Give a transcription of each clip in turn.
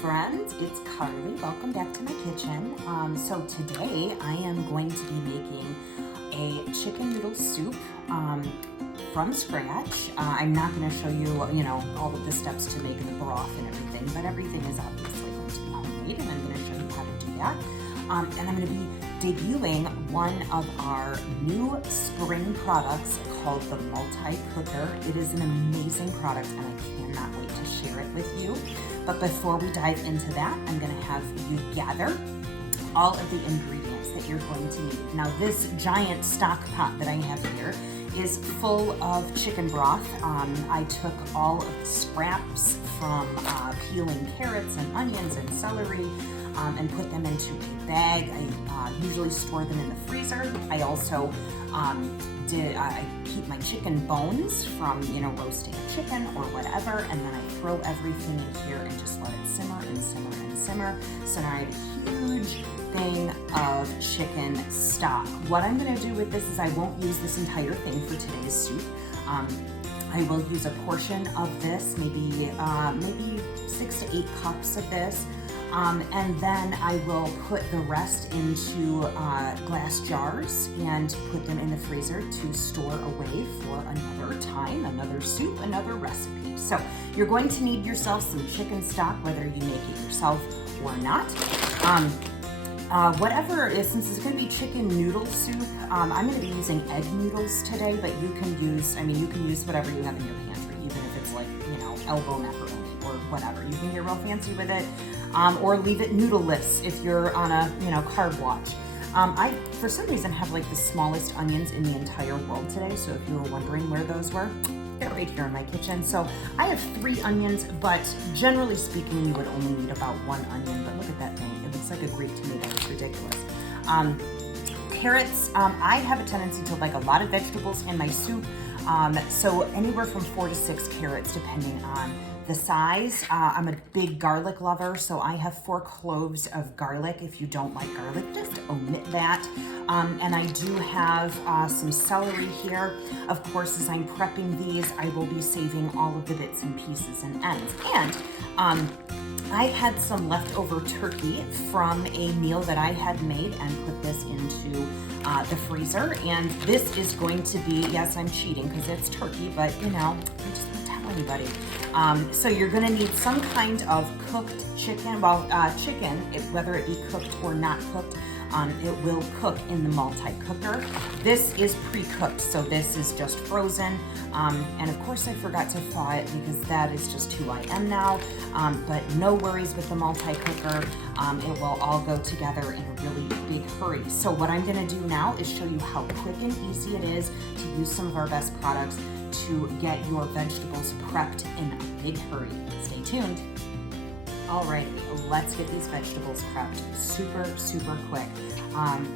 friends, it's Carly. Welcome back to my kitchen. So today I am going to be making a chicken noodle soup from scratch. I'm not going to show you, all of the steps to make the broth and everything, but everything is obviously going to be homemade, and I'm going to show you how to do that. And I'm going to be debuting one of our new spring products called the multi-cooker. It is an amazing product and I cannot wait to share it with you. But before we dive into that, I'm going to have you gather all of the ingredients that you're going to need. Now this giant stock pot that I have here is full of chicken broth. I took all of the scraps from peeling carrots and onions and celery and put them into a bag. I usually store them in the freezer. I also I keep my chicken bones from, roasting a chicken or whatever, and then I throw everything in here and just let it simmer and simmer and simmer. So now I have a huge thing of chicken stock. What I'm gonna do with this is I won't use this entire thing for today's soup. I will use a portion of this, maybe 6 to 8 cups of this. And then I will put the rest into glass jars and put them in the freezer to store away for another time, another soup, another recipe. So you're going to need yourself some chicken stock, whether you make it yourself or not. Whatever it is, since it's going to be chicken noodle soup, I'm going to be using egg noodles today, but you can use whatever you have in your pantry, even if it's like, elbow macaroni or whatever. You can get real fancy with it, or leave it noodleless if you're on a, carb watch. I, for some reason, have like the smallest onions in the entire world today, so if you were wondering where those were, they're right here in my kitchen. So I have 3 onions, but generally speaking, you would only need about 1 onion, but look at that thing. It looks like a great tomato. It's ridiculous. Carrots, I have a tendency to like a lot of vegetables in my soup, so anywhere from 4 to 6 carrots, depending on the size. I'm a big garlic lover, so I have 4 cloves of garlic. If you don't like garlic, just omit that. And I do have some celery here. Of course, as I'm prepping these, I will be saving all of the bits and pieces and ends. And I had some leftover turkey from a meal that I had made and put this into the freezer. And this is going to be, yes, I'm cheating because it's turkey, but I just won't tell anybody. So you're gonna need some kind of cooked chicken. Well, chicken, whether it be cooked or not cooked, it will cook in the multi-cooker. This is pre-cooked, so this is just frozen. And of course I forgot to thaw it because that is just who I am now. But no worries with the multi-cooker. It will all go together in a really big hurry. So what I'm gonna do now is show you how quick and easy it is to use some of our best products to get your vegetables prepped in a big hurry. Stay tuned. Alrighty, let's get these vegetables prepped super, super quick.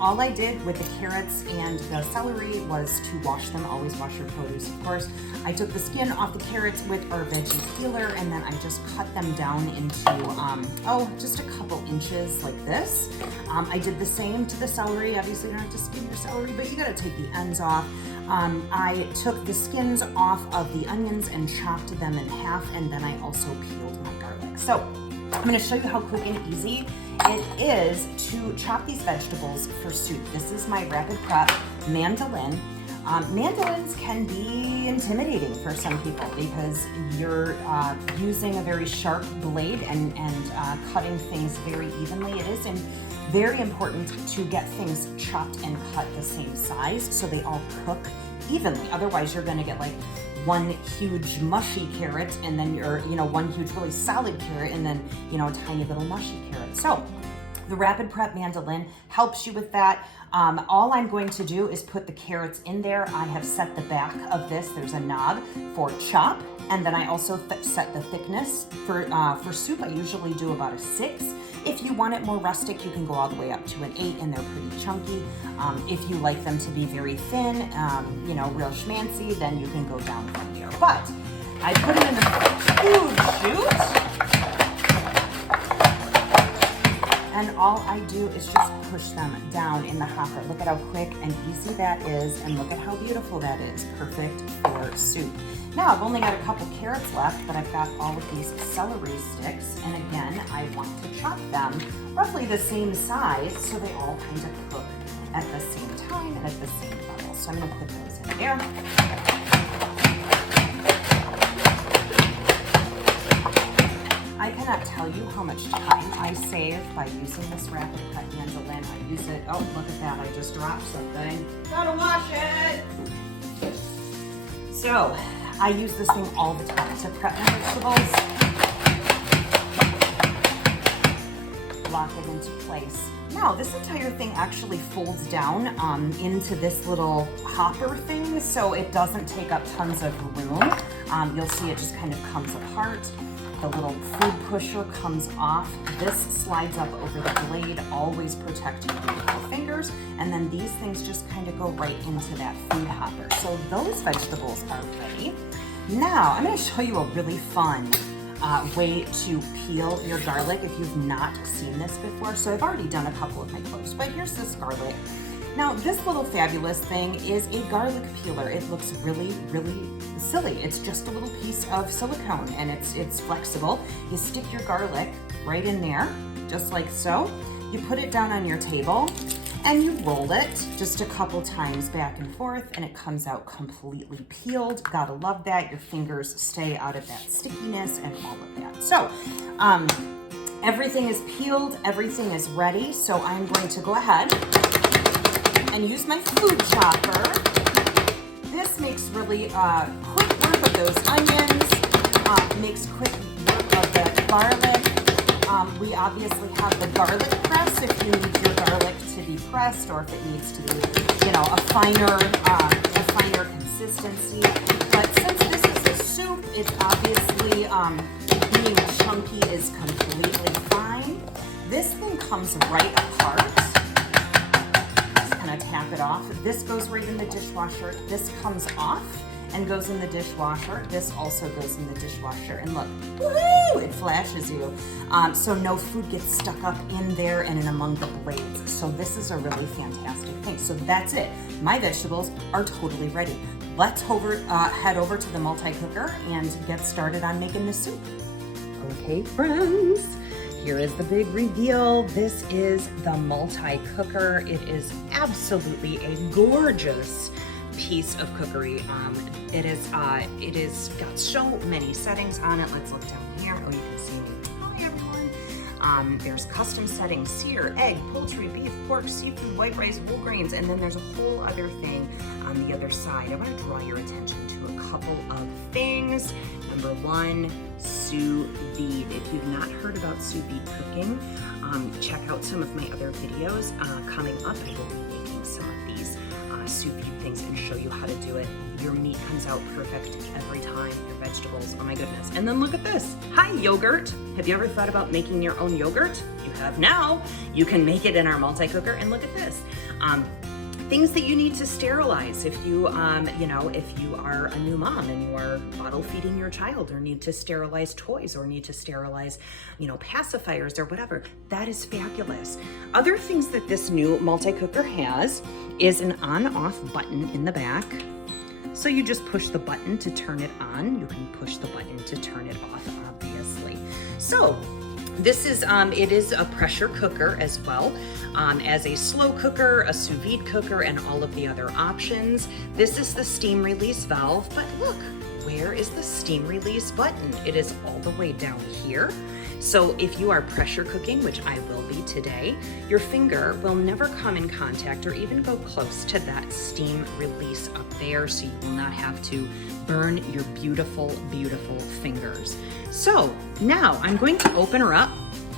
All I did with the carrots and the celery was to wash them. Always wash your produce, of course. I took the skin off the carrots with our veggie peeler, and then I just cut them down into, just a couple inches like this. I did the same to the celery. Obviously, you don't have to skin your celery, but you gotta take the ends off. I took the skins off of the onions and chopped them in half, and then I also peeled my garlic. So I'm going to show you how quick and easy it is to chop these vegetables for soup. This is my rapid prep mandolin. Mandolins can be intimidating for some people because you're using a very sharp blade and cutting things very evenly. It is very important to get things chopped and cut the same size so they all cook evenly. Otherwise, you're going to get like one huge mushy carrot and then one huge really solid carrot and then a tiny little mushy carrot. So the rapid prep mandolin helps you with that. All I'm going to do is put the carrots in there. I have set the back of this. There's a knob for chop, and then I also set the thickness for soup. I usually do about a 6. If you want it more rustic, you can go all the way up to an 8, and they're pretty chunky. If you like them to be very thin, real schmancy, then you can go down from here. But I put them in the huge chute. And all I do is just push them down in the hopper. Look at how quick and easy that is, and look at how beautiful that is. Perfect for soup. Now, I've only got a couple carrots left, but I've got all of these celery sticks, and again, I want to chop them roughly the same size so they all kind of cook at the same time and at the same level. So I'm gonna put those in there. I cannot tell you how much time I save by using this rapid cut mandolin. I use it, oh, look at that, I just dropped something. Gotta wash it! So, I use this thing all the time to prep my vegetables. Lock it into place. Now, this entire thing actually folds down into this little hopper thing, so it doesn't take up tons of room. You'll see it just kind of comes apart. The little food pusher comes off. This slides up over the blade, always protect your beautiful fingers. And then these things just kind of go right into that food hopper. So those vegetables are ready. Now, I'm gonna show you a really fun way to peel your garlic if you've not seen this before. So I've already done a couple of my cloves, but here's this garlic. Now, this little fabulous thing is a garlic peeler. It looks really, really silly. It's just a little piece of silicone and it's flexible. You stick your garlic right in there, just like so. You put it down on your table and you roll it just a couple times back and forth and it comes out completely peeled. Gotta love that. Your fingers stay out of that stickiness and all of that. So, everything is peeled, everything is ready. So I'm going to go ahead and use my food chopper. This makes really quick work of those onions, makes quick work of the garlic. We obviously have the garlic press if you need your garlic to be pressed or if it needs to be, you know, a finer consistency. But since this is a soup, it's obviously being chunky is completely fine. This thing comes right apart. Tap it off. This goes right in the dishwasher. This comes off and goes in the dishwasher. This also goes in the dishwasher. And look, woohoo, it flashes you. So no food gets stuck up in there and in among the blades. So this is a really fantastic thing. So that's it. My vegetables are totally ready. Let's head over to the multi-cooker and get started on making the soup. Okay, friends. Here is the big reveal. This is the multi-cooker. It is absolutely a gorgeous piece of cookery. It is got so many settings on it. Let's look down here. Oh, you can see me. Hi, everyone. There's custom settings: sear, egg, poultry, beef, pork, seafood, white rice, whole grains, and then there's a whole other thing on the other side. I want to draw your attention to a couple of things. Number one, sous vide. If you've not heard about sous vide cooking, check out some of my other videos. Coming up, I will be making some of these sous vide things and show you how to do it. Your meat comes out perfect every time. Your vegetables, oh my goodness. And then look at this. Hi, yogurt. Have you ever thought about making your own yogurt? You have now. You can make it in our multi-cooker, and look at this. Things that you need to sterilize if you, if you are a new mom and you are bottle feeding your child, or need to sterilize toys, or need to sterilize, pacifiers or whatever. That is fabulous. Other things that this new multi-cooker has is an on-off button in the back. So you just push the button to turn it on. You can push the button to turn it off, obviously. So this is, it is a pressure cooker as well as a slow cooker, a sous vide cooker, and all of the other options. This is the steam release valve, but look, where is the steam release button? It is all the way down here. So if you are pressure cooking, which I will be today, your finger will never come in contact or even go close to that steam release up there, so you will not have to burn your beautiful, beautiful fingers. So now I'm going to open her up.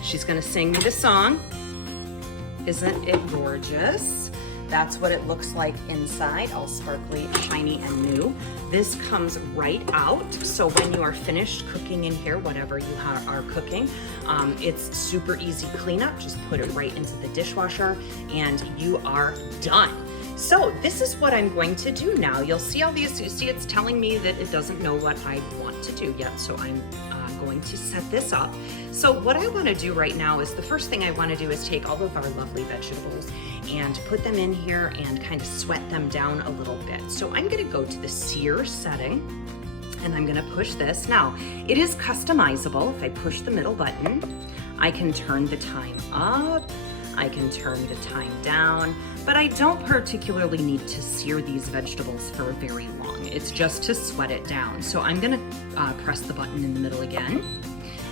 She's gonna sing me the song. Isn't it gorgeous? That's what it looks like inside, all sparkly, shiny, and new. This comes right out, so when you are finished cooking in here, whatever you are cooking, it's super easy cleanup. Just put it right into the dishwasher and you are done. So this is what I'm going to do now. You'll see all these, you see it's telling me that it doesn't know what I want to do yet, so I'm going to set this up. So what I want to do right now is the first thing I want to do is take all of our lovely vegetables and put them in here and kind of sweat them down a little bit. So I'm going to go to the sear setting and I'm going to push this. Now, it is customizable. If I push the middle button, I can turn the time up, I can turn the time down, but I don't particularly need to sear these vegetables for very long. It's just to sweat it down. So I'm gonna press the button in the middle again.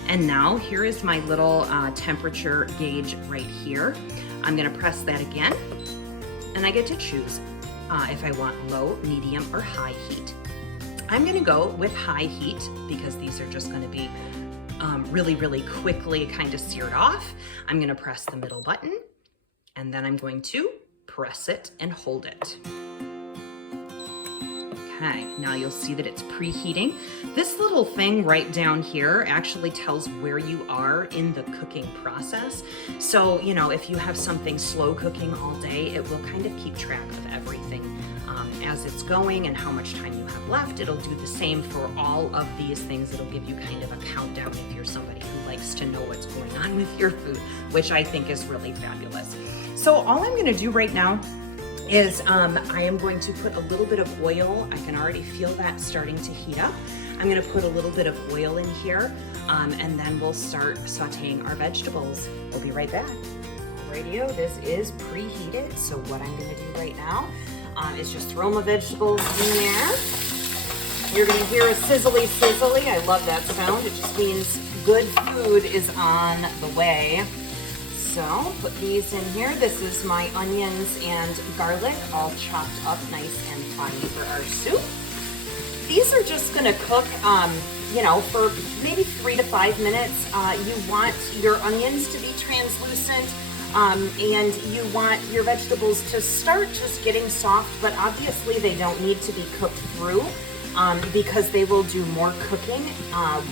And now here is my little temperature gauge right here. I'm gonna press that again, and I get to choose if I want low, medium, or high heat. I'm gonna go with high heat because these are just gonna be really, really quickly kind of seared off. I'm gonna press the middle button and then I'm going to press it and hold it. Okay, now you'll see that it's preheating. This little thing right down here actually tells where you are in the cooking process. So, you know, if you have something slow cooking all day, it will kind of keep track of everything as it's going and how much time you have left. It'll do the same for all of these things. It'll give you kind of a countdown if you're somebody who likes to know what's going on with your food, which I think is really fabulous. So all I'm gonna do right now is I am going to put a little bit of oil. I can already feel that starting to heat up. I'm gonna put a little bit of oil in here and then we'll start sauteing our vegetables. We'll be right back. Alrighty, this is preheated. So what I'm gonna do right now is just throw my vegetables in there. You're gonna hear a sizzly. I love that sound. It just means good food is on the way. So put these in here. This is my onions and garlic all chopped up nice and fine for our soup. These are just gonna cook, you know, for maybe 3 to 5 minutes. You want your onions to be translucent and you want your vegetables to start just getting soft, but obviously they don't need to be cooked through because they will do more cooking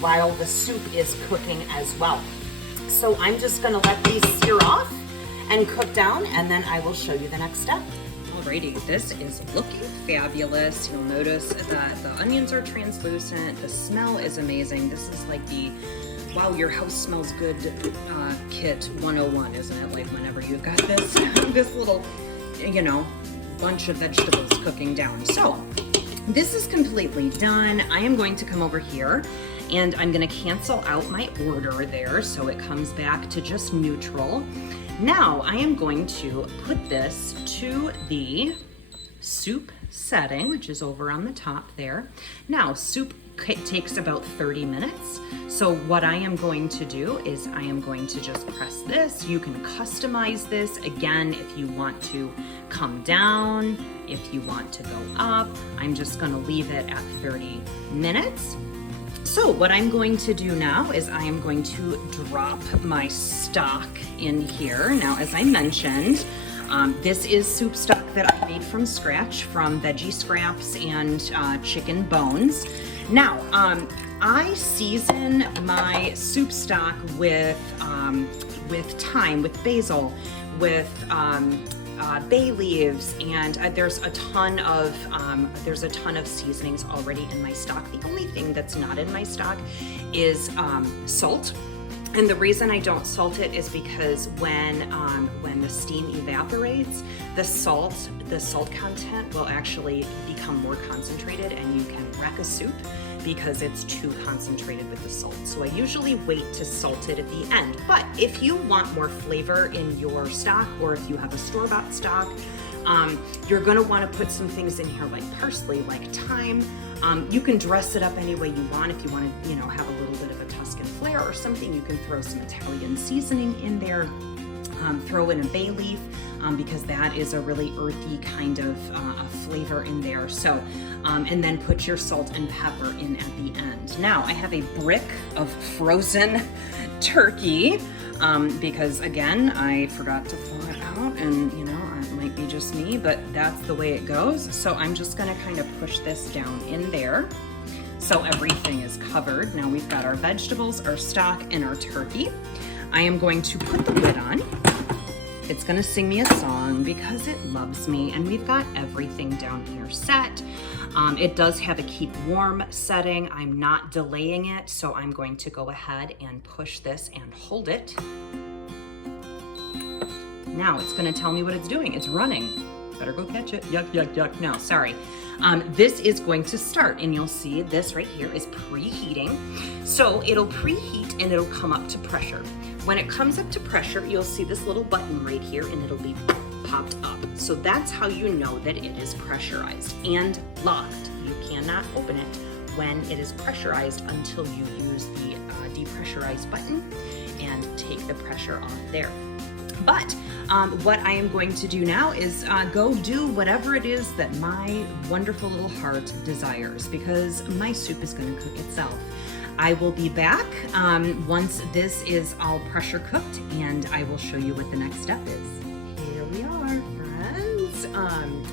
while the soup is cooking as well. So I'm just gonna let these sear off and cook down, and then I will show you the next step. Alrighty, this is looking fabulous. You'll notice that the onions are translucent. The smell is amazing. This is like the wow, your house smells good kit 101, isn't it? Like whenever you've got this, this little, you know, bunch of vegetables cooking down. So this is completely done. I am going to come over here and I'm gonna cancel out my order there so it comes back to just neutral. Now I am going to put this to the soup setting, which is over on the top there. Now soup takes about 30 minutes. So what I am going to do is I am going to just press this. You can customize this again if you want to come down, if you want to go up. I'm just gonna leave it at 30 minutes. So what I'm going to do now is I am going to drop my stock in here. Now, as I mentioned, this is soup stock that I made from scratch from veggie scraps and chicken bones. Now, I season my soup stock with thyme, with basil, with bay leaves, and there's a ton of seasonings already in my stock. The only thing that's not in my stock is salt. And the reason I don't salt it is because when the steam evaporates, the salt content will actually become more concentrated and you can wreck a soup because it's too concentrated with the salt. So I usually wait to salt it at the end. But if you want more flavor in your stock, or if you have a store-bought stock, you're gonna wanna put some things in here like parsley, like thyme. You can dress it up any way you want. If you wanna, you know, have a little bit of a Tuscan flair or something, you can throw some Italian seasoning in there. Throw in a bay leaf because that is a really earthy kind of flavor in there. So, and then put your salt and pepper in at the end. Now I have a brick of frozen turkey because again, I forgot to thaw it out, and you know, it might be just me, but that's the way it goes. So I'm just gonna kind of push this down in there so everything is covered. Now we've got our vegetables, our stock, and our turkey. I am going to put the lid on. It's gonna sing me a song because it loves me, and we've got everything down here set. It does have a keep warm setting. I'm not delaying it, so I'm going to go ahead and push this and hold it. Now it's gonna tell me what it's doing. It's running. Better go catch it. Yuck, yuck, yuck. No, sorry. This is going to start, and you'll see this right here is preheating. So it'll preheat and it'll come up to pressure. When it comes up to pressure, you'll see this little button right here, and it'll be popped up. So that's how you know that it is pressurized and locked. You cannot open it when it is pressurized until you use the depressurize button and take the pressure off there. But what I am going to do now is go do whatever it is that my wonderful little heart desires, because my soup is going to cook itself. I will be back once this is all pressure cooked, and I will show you what the next step is. Here we are, friends.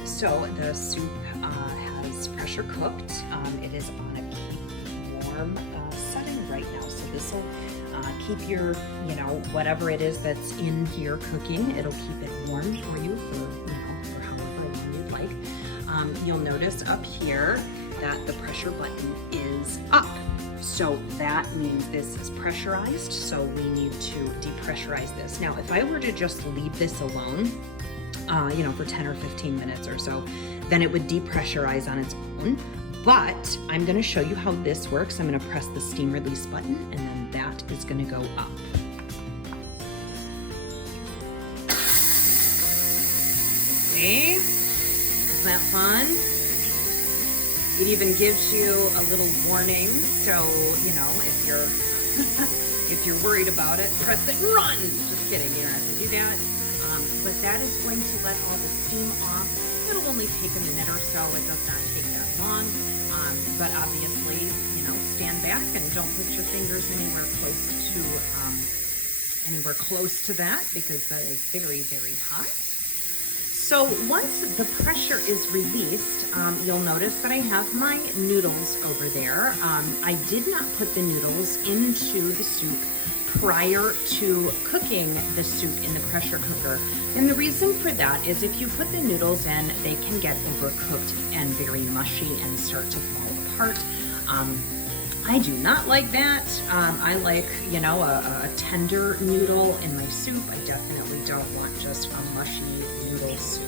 So the soup has pressure cooked. It is on a keep warm setting right now. So this will keep your, whatever it is that's in here cooking. It'll keep it warm for you for however long you'd like. You'll notice up here that the pressure button is up. So that means this is pressurized, so we need to depressurize this. Now, if I were to just leave this alone, for 10 or 15 minutes or so, then it would depressurize on its own. But I'm gonna show you how this works. I'm gonna press the steam release button, and then that is gonna go up. See? Isn't that fun? It even gives you a little warning, so if you're if you're worried about it, press it and run. Just kidding, you don't have to do that. But that is going to let all the steam off. It'll only take a minute or so. It does not take that long. But obviously, stand back and don't put your fingers anywhere close to that, because that is very, very hot. So once the pressure is released, you'll notice that I have my noodles over there. I did not put the noodles into the soup prior to cooking the soup in the pressure cooker. And the reason for that is if you put the noodles in, they can get overcooked and very mushy and start to fall apart. I do not like that. I like, a tender noodle in my soup. I definitely don't want just a mushy noodle soup.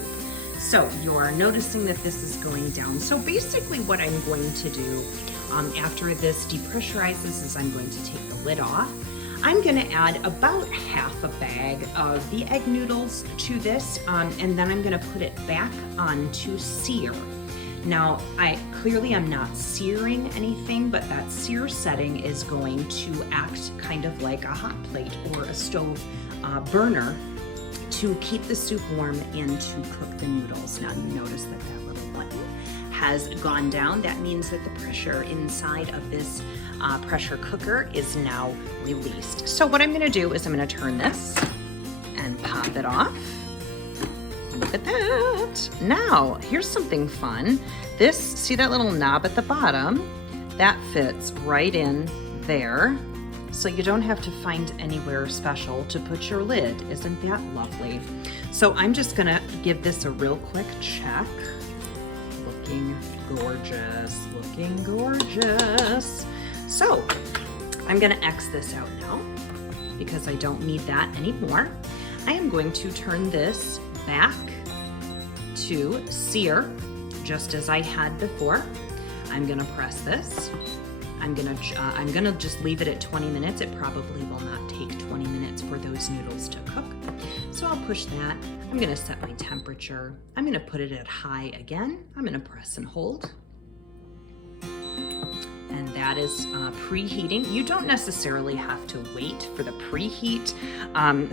So you're noticing that this is going down. So basically what I'm going to do after this depressurizes is I'm going to take the lid off. I'm gonna add about half a bag of the egg noodles to this, and then I'm gonna put it back on to sear. Now, I'm not searing anything, but that sear setting is going to act kind of like a hot plate or a stove burner to keep the soup warm and to cook the noodles. Now you notice that that little button has gone down. That means that the pressure inside of this pressure cooker is now released. So what I'm gonna do is I'm gonna turn this and pop it off. Look at that. Now, here's something fun. See that little knob at the bottom? That fits right in there. So you don't have to find anywhere special to put your lid. Isn't that lovely? So I'm just gonna give this a real quick check. Looking gorgeous, looking gorgeous. So I'm gonna X this out now because I don't need that anymore. I am going to turn this back to sear, just as I had before. I'm gonna press this. I'm gonna just leave it at 20 minutes. It probably will not take 20 minutes for those noodles to cook. So I'll push that. I'm gonna set my temperature. I'm gonna put it at high again. I'm gonna press and hold. And that is preheating. You don't necessarily have to wait for the preheat,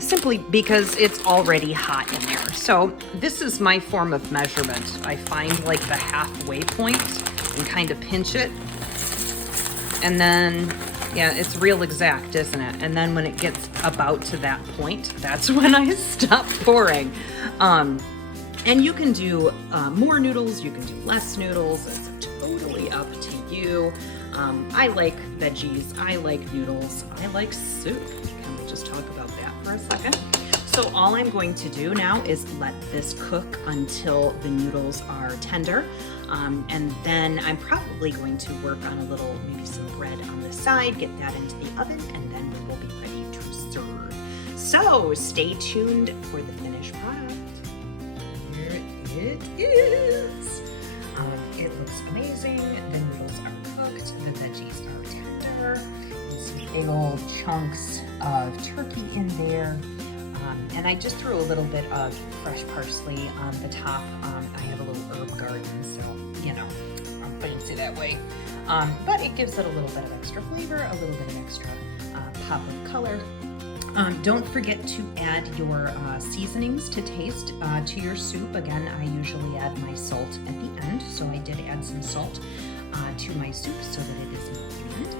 simply because it's already hot in there. So this is my form of measurement. I find like the halfway point and kind of pinch it. And then, yeah, it's real exact, isn't it? And then when it gets about to that point, that's when I stop pouring. And you can do more noodles, you can do less noodles. It's totally up to you. I like veggies, I like noodles, I like soup. Can we just talk about that for a second? So all I'm going to do now is let this cook until the noodles are tender. And then I'm probably going to work on a little, maybe some bread on the side, get that into the oven, and then we will be ready to serve. So stay tuned for the finished product. Here it is. It looks amazing. The noodles are cooked, the veggies are tender. There's some big old chunks of turkey in there. And I just threw a little bit of fresh parsley on the top. I have a little herb garden, so, you know, I'm fancy that way. But it gives it a little bit of extra flavor, a little bit of extra pop of color. Don't forget to add your seasonings to taste to your soup. Again, I usually add my salt at the end, so I did add some salt to my soup so that it is not bland.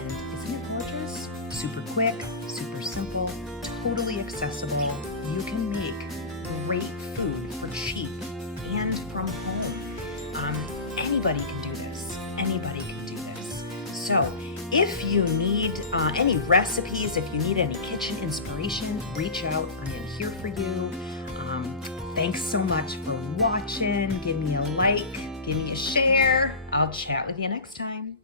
And isn't it gorgeous? Super quick, super simple, totally accessible. You can make great food for cheap and from home. Anybody can do this. Anybody can do this. So if you need any recipes, if you need any kitchen inspiration, reach out. I am here for you. Thanks so much for watching. Give me a like, give me a share. I'll chat with you next time.